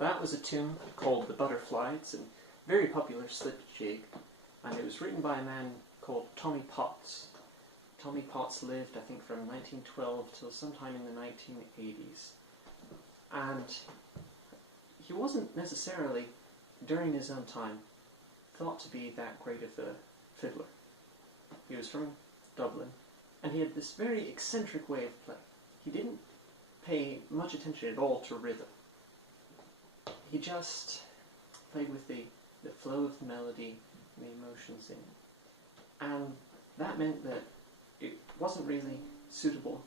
That was a tune called The Butterfly. It's a very popular slip jig, and it was written by a man called Tommy Potts. Tommy Potts lived, I think, from 1912 till sometime in the 1980s. And he wasn't necessarily, during his own time, thought to be that great of a fiddler. He was from Dublin, and he had this very eccentric way of playing. He didn't pay much attention at all to rhythm. He just played with the flow of the melody and the emotions in it. And that meant that it wasn't really suitable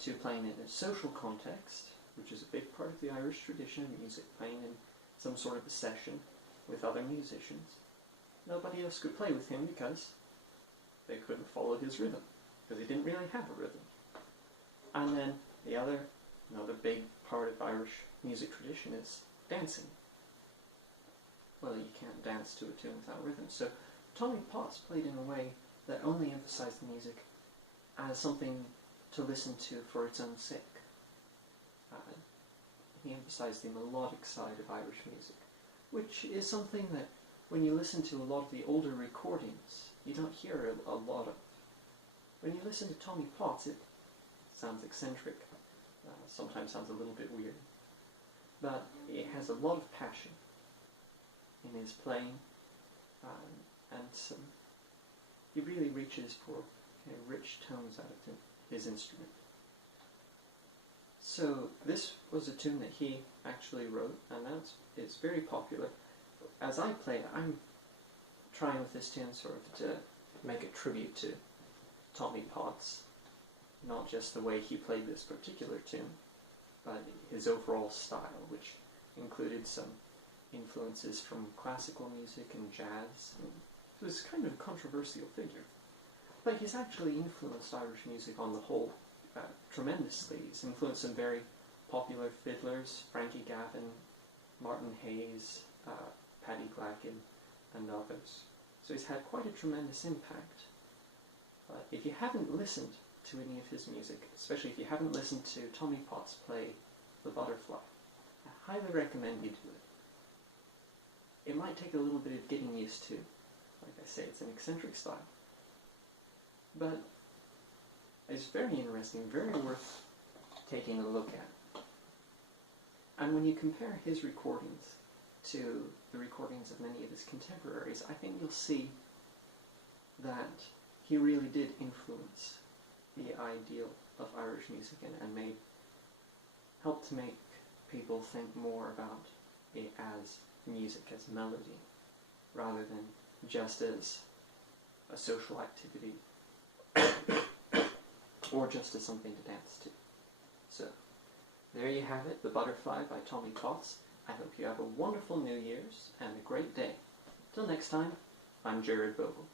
to playing in a social context, which is a big part of the Irish tradition of music, playing in some sort of a session with other musicians. Nobody else could play with him because they couldn't follow his rhythm, because he didn't really have a rhythm. And then another big part of Irish music tradition is dancing. Well, you can't dance to a tune without rhythm. So Tommy Potts played in a way that only emphasized the music as something to listen to for its own sake. He emphasized the melodic side of Irish music, which is something that when you listen to a lot of the older recordings, you don't hear a lot of. When you listen to Tommy Potts, it sounds eccentric, sometimes sounds a little bit weird, but it has a lot of passion in his playing, and he really reaches for rich tones out of his instrument. So this was a tune that he actually wrote, and it's very popular. As I play it, I'm trying with this tune sort of to make a tribute to Tommy Potts, not just the way he played this particular tune, but his overall style, which included some influences from classical music and jazz. He was kind of a controversial figure. But he's actually influenced Irish music on the whole tremendously. He's influenced some very popular fiddlers, Frankie Gavin, Martin Hayes, Paddy Glacken, and others. So he's had quite a tremendous impact. If you haven't listened to any of his music, especially if you haven't listened to Tommy Potts play the butterfly, I highly recommend you do it. It might take a little bit of getting used to. Like I say, it's an eccentric style. But it's very interesting, very worth taking a look at. And when you compare his recordings to the recordings of many of his contemporaries, I think you'll see that he really did influence the ideal of Irish music and helped to make people think more about it as music, as melody, rather than just as a social activity or just as something to dance to. So, there you have it, The Butterfly by Tommy Potts. I hope you have a wonderful New Year's and a great day. Till next time, I'm Jared Bogle.